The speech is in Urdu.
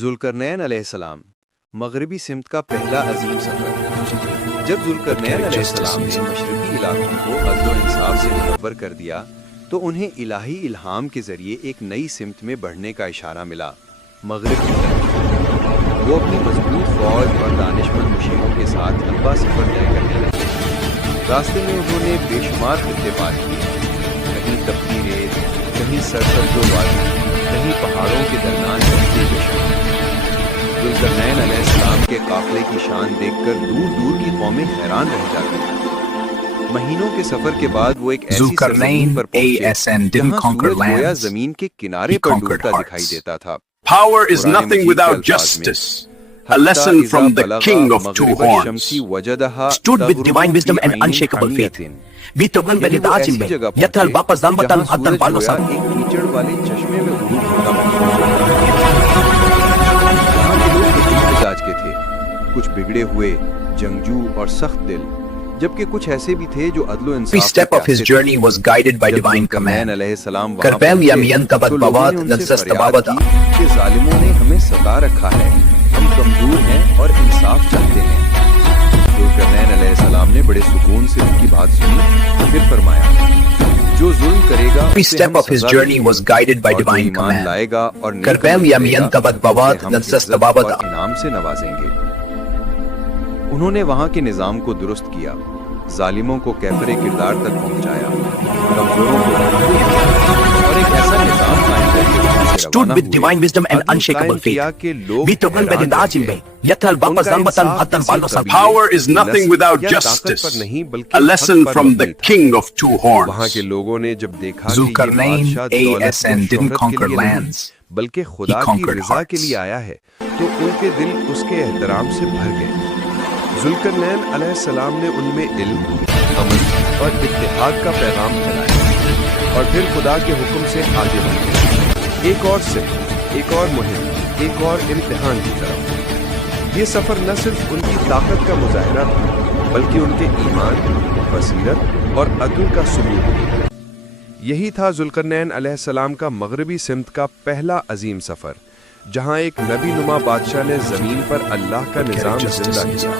ذوالقرنین علیہ السلام مغربی سمت کا پہلا عظیم سفر۔ جب ذوالقرنین علیہ السلام نے مشرقی علاقوں کو عدل و انصاف سے منور کر دیا تو انہیں الہی الہام کے ذریعے ایک نئی سمت میں بڑھنے کا اشارہ ملا، مغرب کی طرف۔ وہ اپنی مضبوط فوج اور دانشمند مشیروں کے ساتھ لمبا سفر طے کرنے لگے۔ راستے میں انہوں نے بے شمار خطے پار کیے، کہیں تپتی ریت، کہیں سرسبز و وادی، کہیں پہاڑوں کے درمیان چلتے ہوئے شہر۔ ذوالقرنین علیہ السلام کے قافلے کی شان دیکھ کر دور دور کی قومیں حیران رہ جاتی ہیں۔ مہینوں کے سفر کے بعد وہ ایک ایسی سرزمین پر پہنچے جہاں سورج گویا زمین کے کنارے پر ڈوبتا دکھائی دیتا تھا۔ Power is nothing without justice. A lesson from the king of two horns. Stood with divine wisdom and unshakable faith. بیتوبن بلداج میں یتھل باپس دامبتن حتن بالو سا ایک کیچڑ والے چشمے میں غروب ہوتا یہاں کے لوگ عجیب مزاج کے تھے، کچھ بگڑے ہوئے، جنگجو اور سخت دل، جبکہ کچھ ایسے بھی تھے جو عدل و انصاف Every step of his journey was guided by divine command. کربیل یمین تبت بوات نزست بابت کہ ظالموں نے ہمیں ستا رکھا ہے، ہم کمزور ہیں اور انصاف چاہتے ہیں۔ ذوالقرنین علیہ السلام نے بڑے سکون سے ان کی بات سنی، پھر فرمایا جو ظلم کرے گا Every step of his journey was guided by divine command. لائے گا اور کربیل یمین تبت بوات نزست بابت انعام سے نوازیں گے۔ انہوں نے وہاں کے نظام کو درست کیا، ظالموں کو کیفر کردار تک پہنچایا، کمزوروں کو اور ایک ایسا نظام قائم کر کے Stood with divine wisdom and unshakable faith. بیتوبن بلداج میں یتھل باپس دامبتن حتن بالو سا Power is nothing without justice. A lesson from the king of two وہاں horns. کے لوگوں نے جب دیکھا کہ یہ Zulkarnain بادشاہ دولت ASN و didn't شہرت conquer کے لیے نہیں lands. بلکہ خدا کی conquered رضا کے hearts. لیے آیا ہے، تو ان کے دل اس کے احترام سے بھر گئے۔ ذوالقرنین علیہ السلام نے ان میں علم، امن اور اتحاد کا پیغام پھیلایا اور پھر خدا کے حکم سے آگے بڑھے، ایک اور صف، ایک اور مہم، ایک اور امتحان کی طرف۔ یہ سفر نہ صرف ان کی طاقت کا مظاہرہ تھا بلکہ ان کے ایمان، بصیرت اور عدل کا ثبوت بھی۔ یہی تھا ذوالقرنین علیہ السلام کا مغربی سمت کا پہلا عظیم سفر، جہاں ایک نبی نما بادشاہ نے زمین پر اللہ کا نظام زندہ کیا۔